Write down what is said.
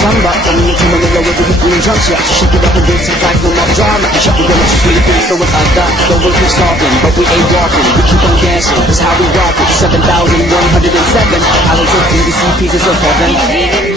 Samba, coming into Manila with the hip and drums, yeah. Shake it up and dance it like no more drama. Shut the doors, just really throw it out that. Though we're stalking, but we ain't walking. We keep on dancing, that's how we rock it. 7,107 islands of BBC pieces of heaven.